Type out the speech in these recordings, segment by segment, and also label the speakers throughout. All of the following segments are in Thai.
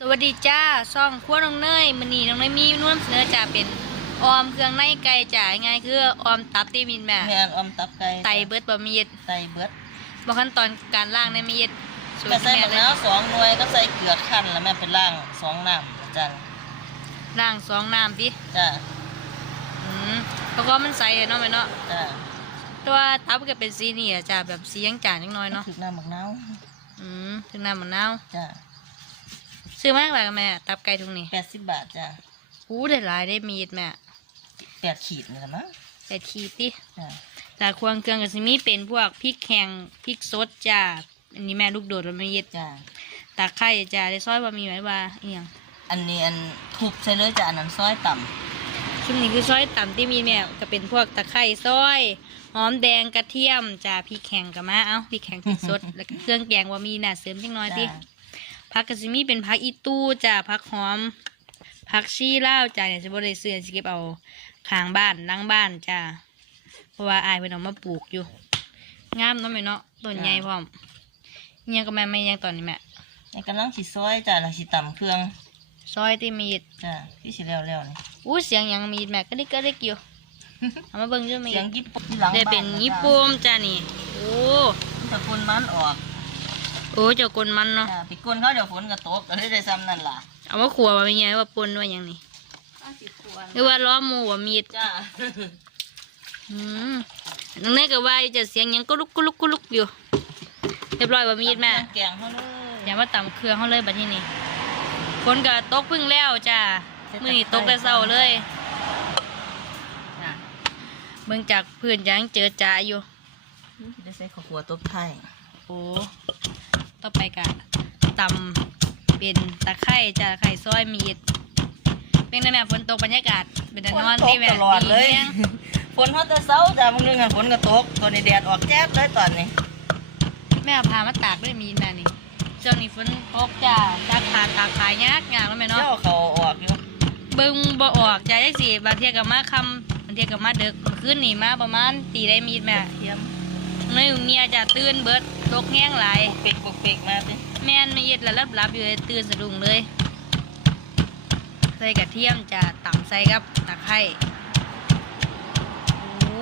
Speaker 1: สวัสดีจ้าซ่องครัวน้องเนยมันนี่น้องเนยมีนุ่นำเสนอจ้าเป็นออมเครื่องในไก่จ้าง่ายๆคือออมตับตีมินแม่
Speaker 2: แม่นออมตับไก่
Speaker 1: ไตเบิดบะมีด
Speaker 2: ไตเบิด
Speaker 1: บอกขั้นตอนการล่างในมีดสูต
Speaker 2: ก็
Speaker 1: ร
Speaker 2: ใส่
Speaker 1: แม่
Speaker 2: บัก
Speaker 1: เลย
Speaker 2: นาวสองหน่วยก็ใส่เกลือคั่นแล้วแม่เป็นล่างสองน้ำอาจารย์
Speaker 1: ล่างสองน้ำดิ
Speaker 2: จ้า
Speaker 1: อืมเพราะว่ามันใสอะเนาะแม่เนาะ
Speaker 2: จ้า
Speaker 1: แตัวาตับก็เป็นสีนี่อะจ้าแบบสีจางๆนิดน้อยเนาะ
Speaker 2: ถึกน้ำบักนาว
Speaker 1: อืมถึงน้ำมะนาว
Speaker 2: จ้า
Speaker 1: ซื้อมากเลยแม่ ตับไก่ทุงนี้
Speaker 2: แปดสิบบาทจ้า
Speaker 1: อู้ได้หลายได้มีดแม่
Speaker 2: แปดขีดนี่ละมั้ง
Speaker 1: แต่ทีดิ
Speaker 2: จ้า
Speaker 1: แต่ควงเครื่องก็สิมีเป็นพวกพริกแห้งพริกสดจ้าอันนี้แม่ลูกโดดบะมีด
Speaker 2: จ้า
Speaker 1: ตาไข่จ้าได้ซอยบะหมี่ไหมว่าเอียง
Speaker 2: อันนี้อันทุบใส่เลยจ้าอันนั้นซอยต่
Speaker 1: ชุดนี้คือซอยต่ำที่มีแม่ก็เป็นพวกตะไคร่ซอยหอมแดงกระเทียมจ้าพริกแห้งกับมาเอ้าพริกแห้งพริกสดแล้วก็เครื่องแกงว่ามีน่ะเสริมจังน้อยำติ
Speaker 2: จ้า
Speaker 1: ผักกะสิมีเป็นผักอีตู้จ้าผักหอมผักชีลาวจ้าเนี่ยจะบ่ได้ซื้อสิเก็บเอาข้างบ้านหลังบ้านจ้าเพราะว่าอายเพิ่นเอามาปลูกอยู่ งามเนาะแม่เนาะต้นใหญ่พร้อมอิหยังก็แม่ไม่ยังตอนนี้แม่
Speaker 2: นี่กำลังสิซอยจ้าแล้วสิต่ำเครื่อง
Speaker 1: ซอยที่มีด
Speaker 2: จ้าพี่สิแล้วแล้วนี่
Speaker 1: อู้เสียงหยังมีดแม่ก็ได้ก็ได้อยู่เอามาเบิ่งด้วยมี
Speaker 2: เสีย
Speaker 1: ด
Speaker 2: งญี่ปุ่นที่หลัง
Speaker 1: ได้
Speaker 2: บ้าน
Speaker 1: เป็น
Speaker 2: นะ
Speaker 1: ญี่
Speaker 2: จ้า
Speaker 1: ปุ่มจ้านี่โอ้
Speaker 2: ตะกุนมันออก
Speaker 1: โอ้เจ้ากลมันเนาะ
Speaker 2: จ้าไปกวนเขาเดี๋ยวฝนก็ตกก็เลยได้ซ้ำนั่นล่ะ
Speaker 1: เอาว่าขัวว่าเป็นไงว่าปนว่าอย่างนี้หรือว่าล้อหมูว่ามีด
Speaker 2: จ้า
Speaker 1: อืมน้องเนยก็ว่าอยู่จะเสียงหยังกุลุกกุลุกกุลุกอยู่เรียบร้อยว่ามีดแม่
Speaker 2: แกงเขาเลย
Speaker 1: อย่ามาต่ำเครื่องเขาเลยบัดที่นี่ฝนก็ตกเพึ่งแล้วจ้ามื่อนี้ตกแต่เช้าเลย
Speaker 2: จ้า
Speaker 1: เบิ่งจากพื้นยังเจอจ่าอยู่
Speaker 2: ได้ใส่ข้าวคั่วตบไทย
Speaker 1: โอ้ ต่อไปกะตำเป็นตะไคร่จ้าไข่ซอยมีดเป็นไงแม่ฝนตกบรรยากาศเป็นแต่นอนที่แม่
Speaker 2: ตลอดเลย
Speaker 1: แฮง
Speaker 2: ฝนเขาแต่เช้าจ้ะบางนึงอะฝนก็ตกตอนนี้แดดออกแจ๊ดเลยตอนนี้
Speaker 1: แม่เอาพามาตากด้วยมีดแม่นี่ช่วงนี้ฝนตกจ้าตากขาตากขายยากยากแล้วแม่เนาะ
Speaker 2: เจ้าเขาออกอยู่
Speaker 1: เบิ่งบ่ออกจ้าได้สิบางเทียก็มาคำบางเทียก็มาดึกเมื่อคืนนี่มาประมาณตีได้มีดแม่
Speaker 2: เทียม
Speaker 1: ในเมียจะตื่นเบิดตกแห้งหลาย
Speaker 2: ปกเปกปกเปกมาสิ
Speaker 1: แม่นไม่เย็ดแล้วรับรับอยู่เลยตื่นสะดุ้งเลย ใส่กระเทียมจะต่ำใส่กับตะไคร้โอ้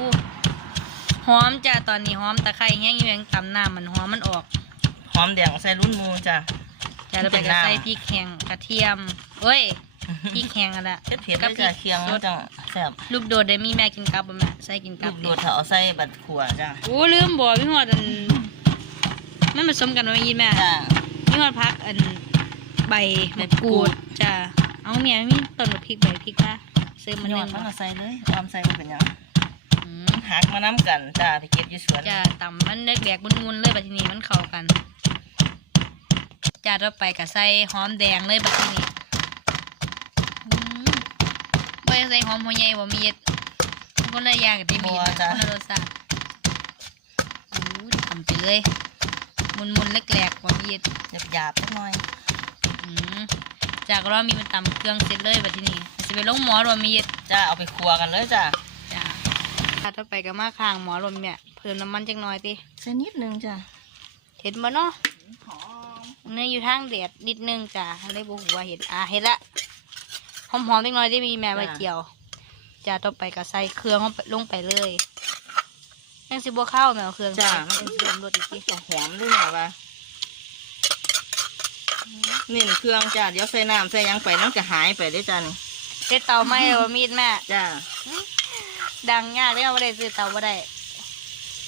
Speaker 1: หอมจ้ะตอนนี้หอมตะไคร้แห้งอยู่ยังตำน้ำมันหอมมันออก
Speaker 2: หอมแดงใส่รุ่นหมูจ้ะ
Speaker 1: จะเราไปก็ใส่พริกแห้งกระเทียมเอ้ย พริกแห้งอะไร
Speaker 2: เผ็ดเผ็ดเลยจ้ะเคียงมันจังแซ่บ
Speaker 1: ลูกโดดได้มีแม่กินกับบ่แม่ใส่กินกั
Speaker 2: ลู
Speaker 1: บ
Speaker 2: กโดดเขาเอาใส่บัดขัวจ้ะ
Speaker 1: โอ้ลืมบอกพี่หอดอันมันผสมกันไว้ยีแม่
Speaker 2: จ้ะ
Speaker 1: พี่หอดพักอันใบมะกรูดจ้ะเอาเมียมีต้นมะพริกใบพริกป่ะซื้อมาห
Speaker 2: ย
Speaker 1: นึ่
Speaker 2: อด
Speaker 1: ง
Speaker 2: มัน
Speaker 1: บ่
Speaker 2: ก็ใส่เลยออมใส่มันเป็นหยัง
Speaker 1: อืม
Speaker 2: หักมาน้ำกันจ้ะไปเก็บอยู่สวน
Speaker 1: จ้ะต่ำมันเล็กแดกมุนๆเลยบัดทีนี้มันเข้ากันจ้ะเราไปกับใส่หอมแดงเลยบัดทีนี้ ใส่หอมหัวใหญ่บ่มีดคนละอย่างกับที่มีดนะคนละรสชาติอู้ทำไปเลยมุนๆเล็กแหลกบ่มีด
Speaker 2: หยาบๆสักหน่อย
Speaker 1: อืมจากเรามีมันตำเครื่องเสร็จเลยบัดทีนี้จะไปลงหมอรวมมีด
Speaker 2: จ้ะเอาไปคั่วกันเลยจ้ะ
Speaker 1: จ้าถ้าต่อไปก็มาข้างหมอรวมเนี่ยเพิ่มน้ำมันจักหน่อยติ
Speaker 2: ใส่นิดนึงจ้ะ
Speaker 1: เห็นบ่เนาะ
Speaker 2: หอม
Speaker 1: เนื้ออยู่ทางเด็ดนิดนึงจ้าเลยบ่หัวาเห็นอ่าเห็นละห อมๆจักหน่อยได้มีแม่ใบเจียวจ้าต่อไปก็ใส่เครื่องลงไปเลยยังสิบ่เข้าแม่เอาเครื่อง
Speaker 2: จ้ะ
Speaker 1: ใส่ยังสิเติมรสอีกที
Speaker 2: จะหอมด้วยเนี่ยว่านี่เครื่องจ้ะเดี๋ยวใส่น้ำใส่หยังไปน้ำจะหายไปเด้วยจ้ะนี่
Speaker 1: เด็ดเตาไหม้แล้วบ่มีดแม่
Speaker 2: จ้ะ
Speaker 1: ดังยากเลยเอาบ่ได้ซื้อเตาบ่ได้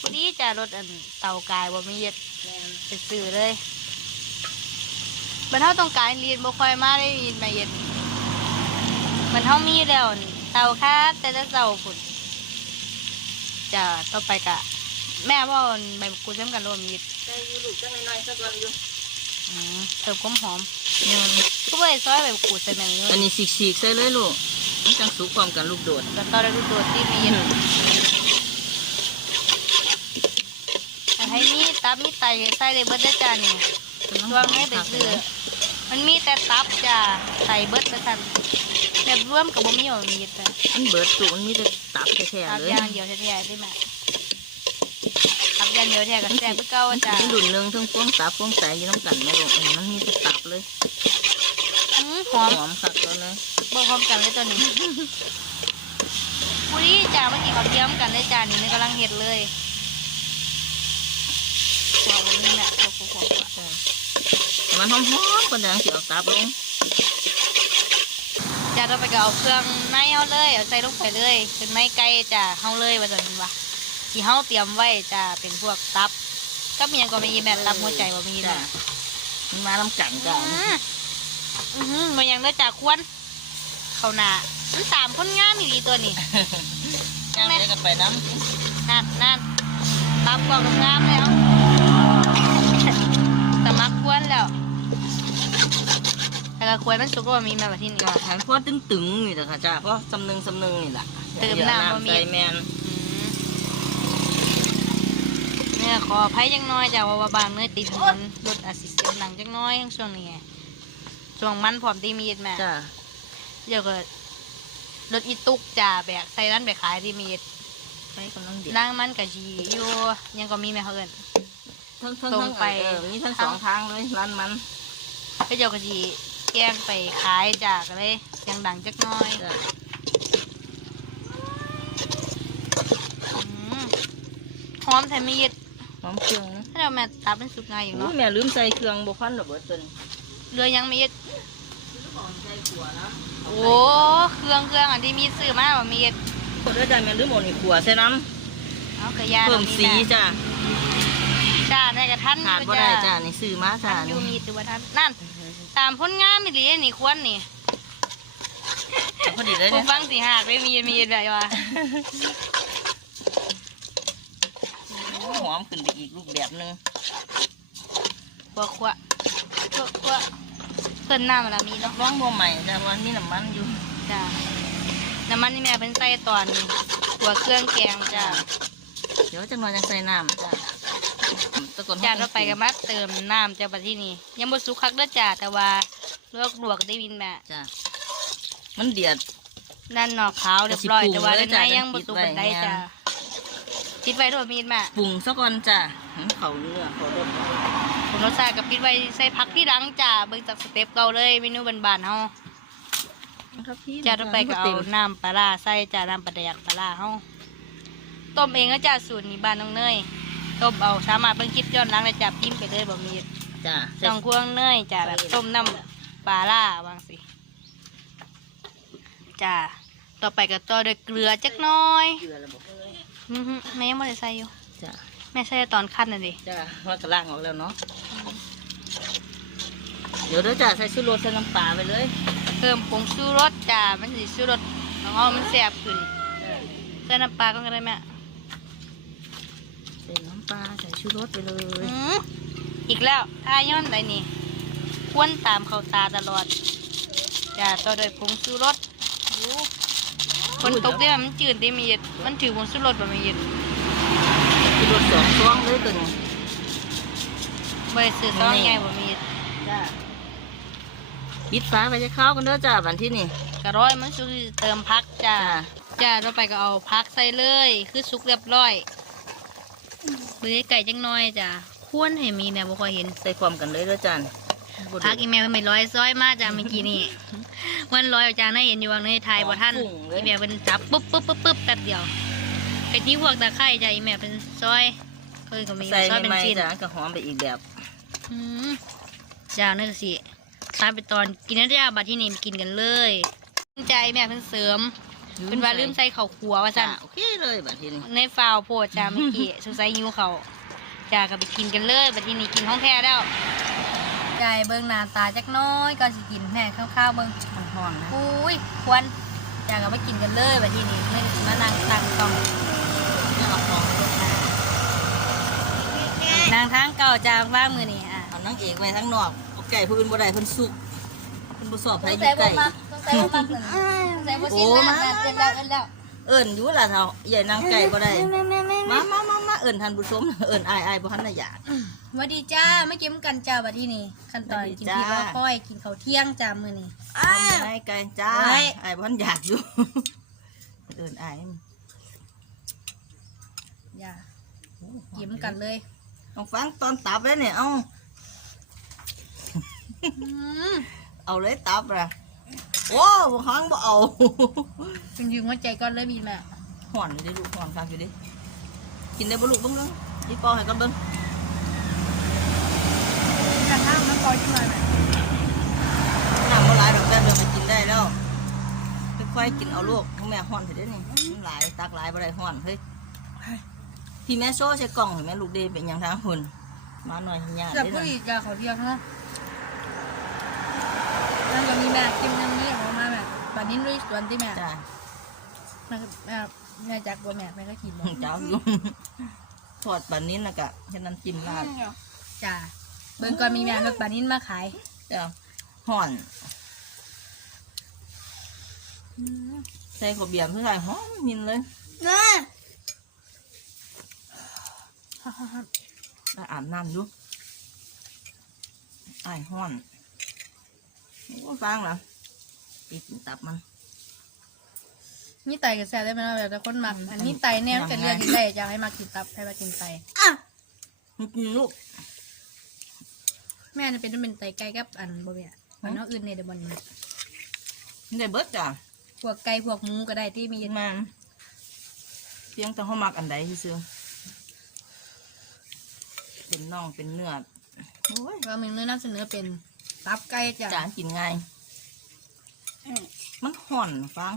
Speaker 1: พอดีจ้ารถอันเตากายบ่มีดไปซื้อเลยบรรเทาต้องการเรียนบ่ค่อยมาได้ยินมาเย็น บรรเทามีแล้วนี่เตาค่าแต่ละเสาพุ่นจะต่อไปกะ แม่ว่าใบมะกรูดเชื่อมกันรวมมีด
Speaker 2: ใส่อยู่ลูกจังน้อยๆสักวันอยู่
Speaker 1: อืมเติมความหอม
Speaker 2: เนี่ยมัน
Speaker 1: ก็บ่ไปซอยใบมะกรูดใส่แมงเงิ
Speaker 2: อัน
Speaker 1: น
Speaker 2: นี้สีกๆใส่เลยลูกมันจังสุกความกันลูกโดด
Speaker 1: แล้วต่อด้วยลูกโดดที่มีเย็นอันให้มีตับมีไตใส่เลยเบิดได้อจ้านี่ตัวแม่ไปซื้อมันมีแต่ตับจ้าใส่เบิดแล้วกัน แบบรวมกับบ่มีหรอมีแต่
Speaker 2: มันเบิดสุกมันมีแต่ตับแท้
Speaker 1: ตับ
Speaker 2: ๆเลย
Speaker 1: อย่างเดียวแท้ๆได้ไหมตับอย่างเดียวแท้กับแซ่บคือเก่าอะจ้า
Speaker 2: มีรุ่นหนึ่งทั้งพวงตับพวงไตอยู่น้ำกันแม่ลูกเออมันมีแต่ตับเลย
Speaker 1: หอม
Speaker 2: หอมสักตัวนึง
Speaker 1: บอกพร้อมกันเลยตัวนี้ปุ้ยจ้าเมื่อกี้เขาเทียมกันเลยจ้านี่นี่กำลังเห็ดเลยหัวมันนี่แหละหัวหัวหัวหัว
Speaker 2: จ้ะให้มันหอมๆก่อนจะสิเอาตับลง
Speaker 1: จ้าเราไปก็เอาเครื่องในเอาเลย เอาใส่ลงไปเลยเป็นไม้ไก่จ้าเฮาเลยว่าจะเป็นว่าที่เฮาเตรียมไว้จ้าเป็นพวกตับ ก็มีหยังก็มีแม่ตับหัวใจว่ามี
Speaker 2: จ้ะ
Speaker 1: จ้ะ
Speaker 2: มันมาลำกันจ้ะ
Speaker 1: อืมอือหือมันยังเลือจากควนเขาหนามันตามคนงามอีหลีตัวนี้
Speaker 2: ย่างเดี๋ยวก็ไปน้
Speaker 1: นั่นนั่นตามกล่องงามแล้วส แต่ละควนมันสุกว่ามีแม่แบบที่ำนี่
Speaker 2: จ้ะแถมพอตึงๆนี่แหละค่ะจ้ะเพราะสำนึงสำนึงนี่แหละ
Speaker 1: เติมน้ำบ่มี
Speaker 2: ใส่แมน
Speaker 1: อืมเนี่ยขออภัยจังน้อยจ้ะว่าว่าบางเนื้อติดถนนรถอาจสิเสียงดังจังน้อยทั้งช่วงนี้ไงช่วงมันพร้อมตีมีดแม่
Speaker 2: จ้ะ
Speaker 1: เดี๋ยวก็รถอีตุกจ่าแบกใส่ร้านไปขายที่มีด
Speaker 2: ไฟกำลังเดือด
Speaker 1: นั่งมันกับจีอยู่ยังก็มีแม่เฮิน
Speaker 2: ทั้งทั้ง
Speaker 1: ตรง
Speaker 2: ทั้ง
Speaker 1: ไป
Speaker 2: เออมีทั้งสองทางเลยร้านมัน
Speaker 1: ก็เจ้าก็จี แกล้งไปขายจ่าก็เลยเสียงดังจักหน้อย
Speaker 2: จ้ะ
Speaker 1: อืมหอมแถมมีด
Speaker 2: หอมเครื่องนะ
Speaker 1: ถ้าเราแม่ตับเป็นสุกง่ายอยู่
Speaker 2: อุ้
Speaker 1: เนาะ
Speaker 2: ยแม่ลืมใส่เครื่องบกพันหรอเบิดตัวนี้
Speaker 1: เรือยังมีด
Speaker 2: หอมใส่ขัวนะ
Speaker 1: โอ้เครื่องเครื่องอันที่มีซื้อมาว่ามีด
Speaker 2: คนได้จ้ะแม่ลืมหมดนี่ขัวใส่น้
Speaker 1: เอากระยาำ
Speaker 2: เพิ่มสี
Speaker 1: จ้า
Speaker 2: จ้ะ
Speaker 1: จ้าในกระทัน
Speaker 2: ขาดบ่ได้จ้ะนี่ซื้อมาจ้ะ
Speaker 1: ทันอ
Speaker 2: นี่
Speaker 1: ยู่มีดหรือว่าทันนั่น ตามพ้นงามอีหลีนี่ควรนี่
Speaker 2: พอดีเลย
Speaker 1: ผู้
Speaker 2: เนี่ย
Speaker 1: ฟังสีหากไม่มีมีดแบบว่า
Speaker 2: หอมขึ้นไปอีกรูปแบบหนึง
Speaker 1: ขวขวขวขวเพิ่นน้ำละมีเนาะ
Speaker 2: ร้องบ่ใหม่จ้ะวันนี้น้ำมันอยู่
Speaker 1: จ้าน้ำมันนี่แม่เป็นใส่ตอนหัวเครื่องแกงจ้า
Speaker 2: เดี๋ยวจังหน่อยจังใส่น้ำจ้ะ ตะกอน
Speaker 1: จ้าเราไปกันมาเติมน้ำจ้าบัดที่นี่ยังบ่สุกคักเด้อจ้าแต่ว่าลวกลวกได้วินแม่
Speaker 2: จ้ะมันเดือด
Speaker 1: นั่นหนอกขาวเรียบร้อย
Speaker 2: ก็สิปรุง
Speaker 1: แต่ว่า
Speaker 2: แล้
Speaker 1: ด้า
Speaker 2: วน
Speaker 1: ใน
Speaker 2: จ้ะ
Speaker 1: ยังบ่สุก
Speaker 2: ปิดไว้
Speaker 1: ปานใด
Speaker 2: แม่
Speaker 1: จ้าปิดไว้ด้วยมีดแม่
Speaker 2: ปรุงซะก่อนจ้ะหืมเขาเนื้อเขารส
Speaker 1: ผมรสชาติกับปิดไว้ใส่ผักที่หลังจ้าเบิ่งจากสเต็ปเก่าเลยเมนูบ้านๆเฮา
Speaker 2: ครับพี่
Speaker 1: จ้าเราไปก็เอาน้ำปลาร้าใส่จ้าน้ำปลาแดกปลาร้าเฮาต้มเองก็จ้าสูตรนี้บ้านน้องเนย ต้มเอาสามารถเบิ่งคลิปย้อนหลังได้จ้าพิมพ์ไปเลยบ่มี
Speaker 2: จ้ะ
Speaker 1: จองควงเนยจ้าแบบต้มน้ำปลาล่าวางสิจ้าต่อไปก็ต่อด้วยเกลือจักหน้อย
Speaker 2: เกลือระบบ
Speaker 1: อือฮึแม่ยังไม่ได้ใส่อยู่
Speaker 2: จ้ะ
Speaker 1: แม่ใส่ตอนขั้นน่ะดิ
Speaker 2: จ้ะว่ากระล่างออกแล้วเนาะเดี๋ยวเดี๋ยวจ้ะใส่ชูรสใส่น้ำปลาไปเลย
Speaker 1: เพิ่มผงชูรสจ้ามันสิชูรสน้องอ้อมมันแซ่บขึ้นใส่น้ำปลาก็ได้แม่
Speaker 2: ใส่น้ำปลาใส่ชูรสไปเลย
Speaker 1: อืออีกแล้วทาย้อนได้นี่ควนตามเขาตาตลอดจ้าต่อด้วยผงชูรสโอ้คนตกได้มันจืดได้มีดมันถือผงชูรสแบบมีด
Speaker 2: ชูรสสองช่วงเลยตัวนี้
Speaker 1: บริสุทธิ์ต้องไงบ่มี
Speaker 2: จ้ะปิดฟ้าไปจะเข้ากันเด้อจ้ะวันที่นี่
Speaker 1: กระร้อยมันสุกสิเติมพักจ้า
Speaker 2: จ้ะ
Speaker 1: จ้าเราไปก็เอาพักใส่เลย คือสุกเรียบร้อย เบือไก่จังน้อยจ้าควรให้มีเนี่ยบ่ค่อยเห็น
Speaker 2: ใส่ความกันเลยเด้อจ้ะบ่ดู
Speaker 1: พักอีแม่เป็นไม่ร้อยซ้อยมาจ้าเมื่อกี้นี่วันร้อยเอาจางได้เห็นอยู่วางในไทยบ่ท่าน
Speaker 2: ฟุ้งเลย
Speaker 1: อีแม่เป็นจับปุ๊บปุ๊บปุ๊บปุ๊บแป๊บเดียวกะทิพวกตะไคร้จ้าอีแม่เป็นซอยเพิ่นก็มี
Speaker 2: ใส่
Speaker 1: ซอยเป็น
Speaker 2: ใหม่
Speaker 1: ชิ้น
Speaker 2: ๆจ้ะก็หอมไปอีกแบบ
Speaker 1: อืมจ้านั่นก็สิตามไปตอนกินนะจ้าบัดที่นี่กินกันเลยใจแม่เพิ่นเสริม เป็นว่าลืมใส่ข้าวขัวว่า
Speaker 2: จ้ะ
Speaker 1: สั่น
Speaker 2: โอเคเลยบัดที่นี่
Speaker 1: ในฟาวโพดจ้าเมื่อกี้สงสัยหิวเขาวจ้าก็ไปกินกันเลยบัดทีนี้กินห้องแค่แล้วใจายเบิ่งหน้าตาจักหน้อยก่อนสิกินแม่ข้าวๆเบิ่ง
Speaker 2: มันห้อนนะ
Speaker 1: อุ้ยควันจ้าก็ไปกินกันเลยบัดทีนี้ไม่มานั่งตั้งกล้อง
Speaker 2: เนี่ยเอาของ
Speaker 1: นางทางเก่าจ้าว่างมือนี่อะ
Speaker 2: เอานางเอกไว้ทั้งนอกเอาไก่ผู้อื่นบ่ได้เพิ่นสุก เพิ่นบ่สอบไผอยู่
Speaker 1: ใส่บ่
Speaker 2: ไก่
Speaker 1: มาใส่บ่มาใส่บ่ชินแล้วแบบเป็นแล้วเป็นแล้ว
Speaker 2: เอิ้นอยู่ล่ะเฒ่าใหญ่นางไก่บ่ได้มามามามาเอิ้นท่านผู้ชมเอิ้นอายอายบ่ทันได้อยาก
Speaker 1: สวัสดีจ้าไม่กินกันจ้าบัดทีนี้ขั้นตอน
Speaker 2: สวัสดี
Speaker 1: กิน
Speaker 2: จ้า
Speaker 1: ที่รอคอยกินข้าวเที่ยงจ้ามื้อนี้
Speaker 2: อ้ายไก่จ้า
Speaker 1: เฮ้ย
Speaker 2: อายบ่ทันอยากอยู่เอิ้นอาย
Speaker 1: อย่ายิ้มกันเลย
Speaker 2: ต้องฟังตอนตับเลยเนี่ยเอ้า
Speaker 1: อืม
Speaker 2: เอาเลยตับละโอ้บ่ค้างบ่เอา
Speaker 1: เป็นยืมหัวใจก่อนเลยมีแม่
Speaker 2: ห่อนอยู่ดิลูกห่อนคักอยู่ดิกินได้บ่ลูกเบิ่งเบิ่งอีปอให้ก่อนเบิ่ง
Speaker 1: กระทั่งมันคอยขึ้นมาแม่
Speaker 2: น้ำบ่หลายดอกแต่เดินไปกินได้แล้วค่อยๆกินเอาลูกแม่ห่อนเถอะเด้นี่มันหลายตักหลายบ่ได้ห่อนเฮ้ยพี่แม่โซ่ใส่กล่องเห็นไหมลูกเดเป็นหยังทางหุ่นมาหน่อยให้ญาติ
Speaker 1: จะ
Speaker 2: เด้
Speaker 1: พูด
Speaker 2: นะ
Speaker 1: อีกอะเขาเรียกเนาะ แล้วก็มีแม่กินนึงนี่ออกมาแม่ป่านนี้ลุยสวนที่แม่
Speaker 2: จ้า
Speaker 1: แม่แม่แม่จักบัวแม่แม่ก็กินบ่
Speaker 2: เจ้าอยู่ทอดปันนี้นะกะแค่นั้นจิ้มราด
Speaker 1: จ้าเบิ่งก่อนมีแม่รถป่านนี้มาขาย
Speaker 2: จ้าห่อนใส่ข้าวเบียร์เพื่อใส่หอมมินเลยไปอาบน้ำดูไอ้ายห่อน โอ้ฟังเหรอปิดตับมัน
Speaker 1: มีไตกับแซ่บได้ไหมเนาะแบบแต่คนมักอันนี้ไตแนวจะเลือกกินได้จะให้มากินตับให้มากินไต
Speaker 2: มันกินลูก
Speaker 1: แม่จะเป็นต้องเป็นไตไก่กับอันบ่แม่อันนอกอื่นเนี่ยเดี๋ยวมัน
Speaker 2: มันได้เบิดจ้ะ
Speaker 1: พวกไก่พวกหมูก็ได้ที่มี
Speaker 2: กินมันเพียงแต่เขามักอันใดซื่อๆเป็นน่องเป็นเนื้อโอ้ย
Speaker 1: ว่ามึงเนื้อนำเสนอเป็น ตับไก่จ้ะ
Speaker 2: จานกินง่ายมันห่อนฟัง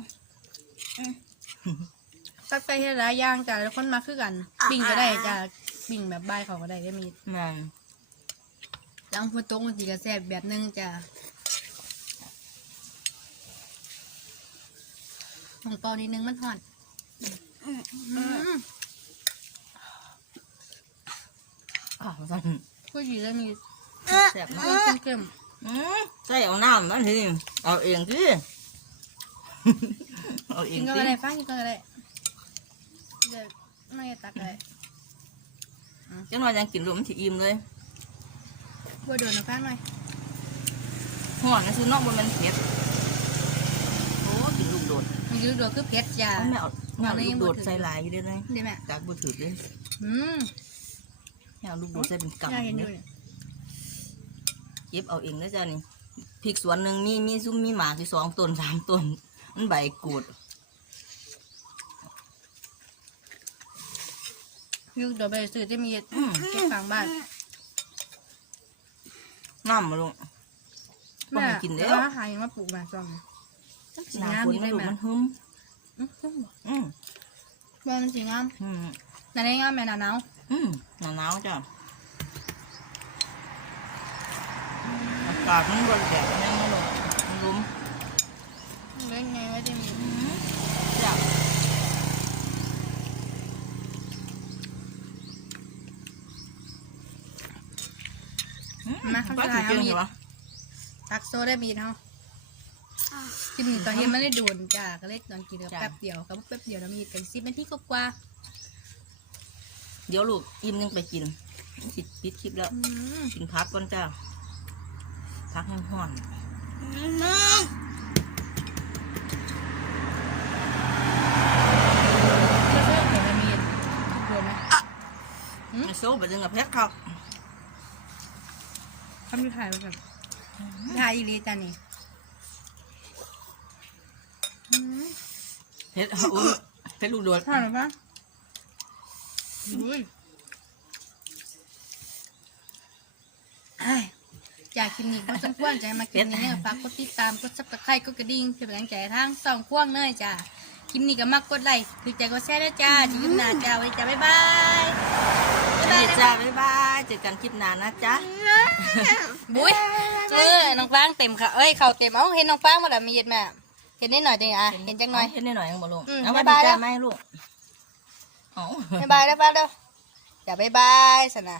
Speaker 1: ตับไก่ให้หลายอย่างจ้ะแล้วคนมาคือกันปิ้งก็ได้จ้ะปิ้งแบบใบายเขาก็ได้ได้มี
Speaker 2: มัน
Speaker 1: จังพูดตรงจีกระแซ่บแบบนึงจ้ะของเปานิดนึงมันห่อนอืม
Speaker 2: อ้าวสั่น
Speaker 1: ก็อยู่แล้วมี
Speaker 2: แซ่บ
Speaker 1: มั
Speaker 2: เนาะ
Speaker 1: นเข้ม
Speaker 2: อืมใส่เอาน้ำมันทีเอาเองสิเอา
Speaker 1: ๆ
Speaker 2: เอ
Speaker 1: กิ
Speaker 2: ง
Speaker 1: นก็
Speaker 2: สิ
Speaker 1: ได้ฟังกินก็ได้เดี๋ยวไม่ได้ตักเลย
Speaker 2: จังหวะยังกินรวมนสิอิ่มเลย
Speaker 1: บัวโดนนะฟังหน่อย
Speaker 2: ห่อนก็คือนอกบนมันเผ็ดโอ้กินลูกโดด
Speaker 1: มีดูโดดคือเพชรจ้ะ
Speaker 2: เอาแม่เอาแม่เอาลูกโดดใส่หลายอยู่เด้เลย
Speaker 1: ดีไหม
Speaker 2: จากบุถือเลย
Speaker 1: อืม
Speaker 2: แม่เอาลูกโดดใส่เป็นกำ
Speaker 1: น่าเห็น
Speaker 2: เล
Speaker 1: ดู
Speaker 2: ย
Speaker 1: เนี่ย
Speaker 2: เก็บเอาเองนะจ้านี่พริกสวนหนึ่งมีมีซุ้มมีหมากที่สองต้นสามต้นมันใบกูด
Speaker 1: ยูโดดไปซื้อจะมี
Speaker 2: อืม
Speaker 1: เก็บฝังบ้าน
Speaker 2: น้ำมาลงบ่
Speaker 1: แม่
Speaker 2: ให้กินแล้ว
Speaker 1: หายังมาปลูกมาซ่อมสี
Speaker 2: หน้างา
Speaker 1: ม
Speaker 2: ฝน
Speaker 1: ดี
Speaker 2: ไม่
Speaker 1: ไหม
Speaker 2: รู้
Speaker 1: แม่
Speaker 2: มันหึม
Speaker 1: อืมส้มบ่
Speaker 2: อืม
Speaker 1: ว่ามันสีงาม
Speaker 2: อืม
Speaker 1: นาได้งามแม่นาหนาว
Speaker 2: อืมหนาวหนาวจ้ะ อากาศมันบริแดดยังไม่ลงมันรุม
Speaker 1: เล่นไงว่าจะมี
Speaker 2: จ้ะ
Speaker 1: มาข้าง
Speaker 2: ไป
Speaker 1: ใต้
Speaker 2: ถึง
Speaker 1: เอา
Speaker 2: ง
Speaker 1: มีดตักโซได้มีดเฮากินตอนเย็นไม่ได้โดนจ้าก็เลยตอนกินก็แป๊บเดียวก็แป๊บเดียวแล้วมีกันสิบนาทีก็กว่า
Speaker 2: เดี๋ยวลูกอิ่มยังไปกินสิปิดคลิปแล้ว
Speaker 1: อืม
Speaker 2: กินพักก่อนจ้า พักให้ห้อน
Speaker 1: ก็เริ่มเหมือนมีดโดนไหม
Speaker 2: ไอโซ่ไปดึงกับเพชรครับ
Speaker 1: ทำยูถ่ายไปแบบถ่ายอีลีจ้านี่อืม
Speaker 2: เพชรอุ้ยเพชรลูกโดด
Speaker 1: ถ่ายหรือปะอุ้ยไอ้อยากกินนี่ก็ต้องควรใจมากินนี่เนี่ยฝากกดติดตามกดซับสไครต์กดกระดิ่งเพื่อเป็นกำลังใจทางสองควงเนยจ้าคลิปนี้ก็มักกดไลค์คือใจกดแชร์ด้วยจ้าจะยิ้มหน้าจ้าไว้จ้าบ๊ายบายบ๊ายบาย
Speaker 2: จ้าบ๊ายบายเจอกันคลิปหน้านะจ๊ะ
Speaker 1: บุ้ยเออน้องฟางเต็มค่ะเอ้ยเขาเต็มเอ้าเห็นน้องฟางมาแล้วมีเย็ดแม่เห็นนิดหน่อยจังอะเห็นจังหน่อย
Speaker 2: เห็นนิดหน่อยยังบ่ลง
Speaker 1: อืม
Speaker 2: เอา
Speaker 1: บ๊า
Speaker 2: บ๊ายย
Speaker 1: บาย
Speaker 2: บาย
Speaker 1: แล้
Speaker 2: จ้าวไหมลูกเอา
Speaker 1: บ๊ายบายแล้วป้าเด้ออย่าบ๊ายบายสนะ